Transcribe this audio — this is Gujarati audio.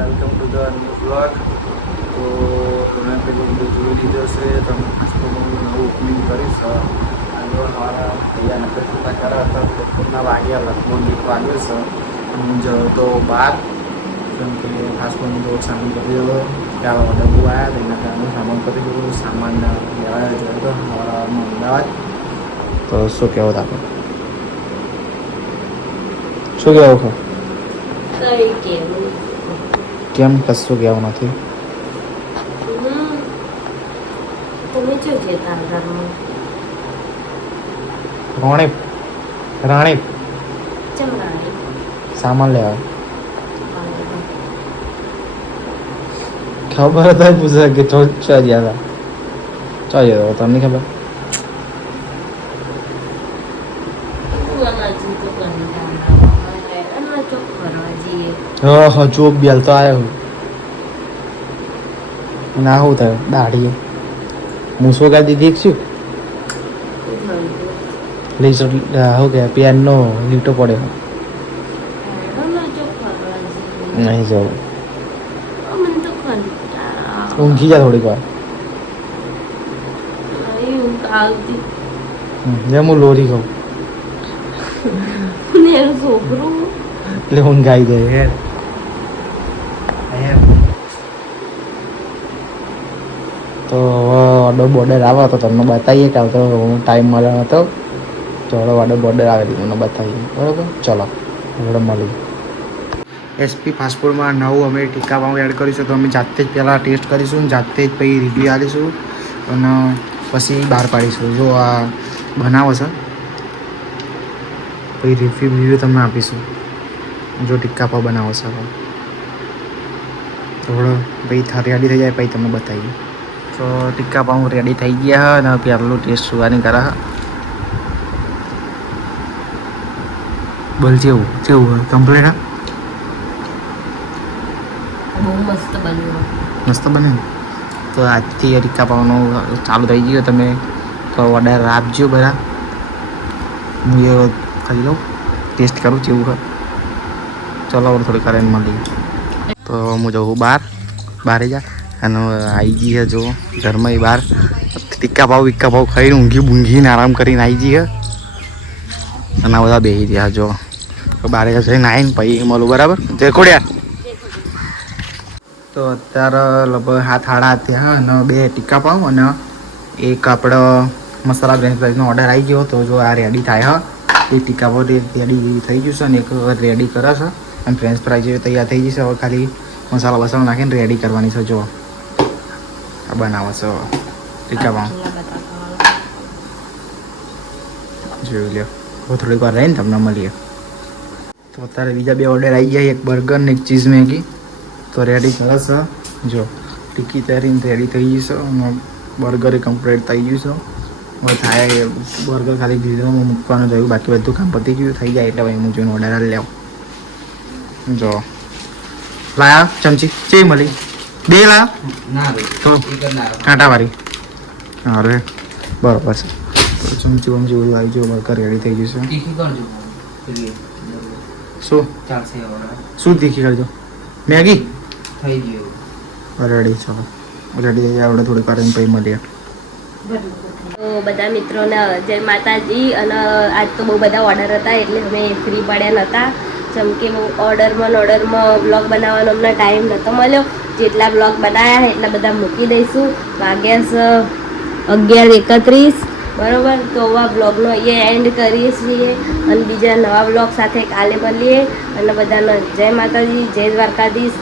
Welcome to the new blog તો તમે પેલું બધું જોઈ લીધો છે તમે નવું ઓપનિંગ કરીશ મારા તૈયાર નકર કરતા કર્યા હતા, બપોરના વાગ્યા લગભગ એક વાગ્યો છે. હું જયો તો બાર, કેમ કે થોડુંક સામાન કરી દીધો ઓર્ડર બહુ આવ્યા કારણે સામાન કરી દીધું સામાન અમદાવાદ. તો શું કહેવું શું કહેવું કેમ કશું કહેવું નથી? રાણીપ છે રાણીપ સામાન લેવા. ખબર હતા પૂછે કે ચો ચો ગયા હતા ચો ગયા હતા તમને ખબર? તું હા હા, જો, બેલ તો આવ્યો ના શું થયું દાઢીએ મૂસો કાઢી દીધી છું તું થયું લઈ શું કે પેનનો લીટો પડ્યો નહીં જવું ઊંઘી જા થોડીક વાર. આવતી હું લોરી ખાઉં. છોકરું. એટલે ઊંઘ આવી જાય હેર તો વાડો બોર્ડર આવે તો તમને બતાવીએ કે આવતો હું ટાઈમ મળ્યો હતો તો હવે વાડો બોર્ડર આવે તો તમને બતાવીએ. બરાબર? ચલો. હવે મળીએ. એસપી ફાસ્ટફૂડમાં નવું અમે ટીકા પાઉં એડ કરીશું. તો અમે જાતે જ પહેલાં ટેસ્ટ કરીશું જાતે જ પછી રિવ્યૂ આપીશું. અને પછી બહાર પાડીશું. જો આ બનાવો છે. પછી રિવ્યૂ રિવ્યૂ તમને આપીશું. જો ટીક્કા પાવ બનાવો સારો થોડો પછી રેડી થઈ જાય પછી તમને બતાવીએ. તો ટિક્કા પાઉં રેડી થઈ ગયા અને પહેલું ટેસ્ટ સુવાની કરા બોલ જેવું જેવું હોય કમ્પ્લેટ હા? બહુ મસ્ત બન્યું મસ્ત બને ને? તો આજથી ટિક્કા પાવનું ચાલુ થઈ ગયું તમે. તો ઓર્ડર આપજો બરા. હું એ કરી લઉં ટેસ્ટ કરું છું હોય ચલો, હવે થોડી કરીને મળીએ તો હું જઉં બહાર બહાર જા. અને આવી ગઈ હે જો ઘરમાં બહાર. ટીક્કા પાવ વિક્કા પાવ ખાઈને ઊંઘી બૂંઘીને આરામ કરીને આવી છે અને આ બધા બેસી રહ્યા જો બારે જઈને આવીને પછી મળું, બરાબર? જય ખોડિયાર. તો અત્યારે લગભગ હાથ હાડા ત્યાં અને બે ટીકા પાવ અને એક આપણો મસાલા ફ્રેન્ચ ફ્રાઈઝનો ઓર્ડર આવી ગયો તો જો આ રેડી થાય, હા. એ ટીકા પાવ રેડી થઈ ગયું છે અને એક રેડી કરે છે. અને ફ્રેન્ચ ફ્રાઈઝ તૈયાર થઈ જશે, હવે ખાલી મસાલા બસાલા નાખીને રેડી કરવાની છે, જો. આ બનાવો છો. ટીકા પણ જોઈ લ્યો. હવે થોડીક વાર રહીને તમને મળીએ. તો અત્યારે બીજા બે ઓર્ડર આવી ગયા, એક બર્ગર ને એક ચીઝ મેગી. તો રેડી સરસ જો, ટીકી તૈયારીને રેડી થઈ છે. અને બર્ગર કમ્પ્લીટ થઈ ગયું છે. થાય બર્ગર ખાલી ભીડમાં મૂકવાનું થયું, બાકી બધું કામ પતી ગયું. થઈ જાય એટલે ભાઈ હું જોઈને ઓર્ડર લેવ જો લાયા ચમચી ચે મળી બે લાયા ના તો કાંટાવાળી અરે બરોબર છે ચમચી વમચી બધું આવી ગયું બર્ગર રેડી થઈ ગયું છે શું શું તીખી કરજો મેગી થઈ ગયું રેડી ચલો રેડી થઈ જાય આપણે થોડીક કરીને પછી મળીએ તો બધા મિત્રોને જય માતાજી અને આજ તો બહુ બધા ઓર્ડર હતા એટલે અમે ફ્રી પડ્યા નહોતા. જેમ કે ઓર્ડરમાં ઓર્ડરમાં બ્લોગ બનાવવાનો અમને ટાઈમ નહોતો મળ્યો. જેટલા બ્લોગ બનાવ્યા એટલા બધા મૂકી દઈશું. વાગ્યા અગિયાર એકત્રીસ, બરાબર? તો આ બ્લોગનો અહીંયા એન્ડ કરીએ છીએ અને બીજા નવા બ્લોગ સાથે કાલે મળીએ. અને બધાનો જય માતાજી, જય દ્વારકાધીશ.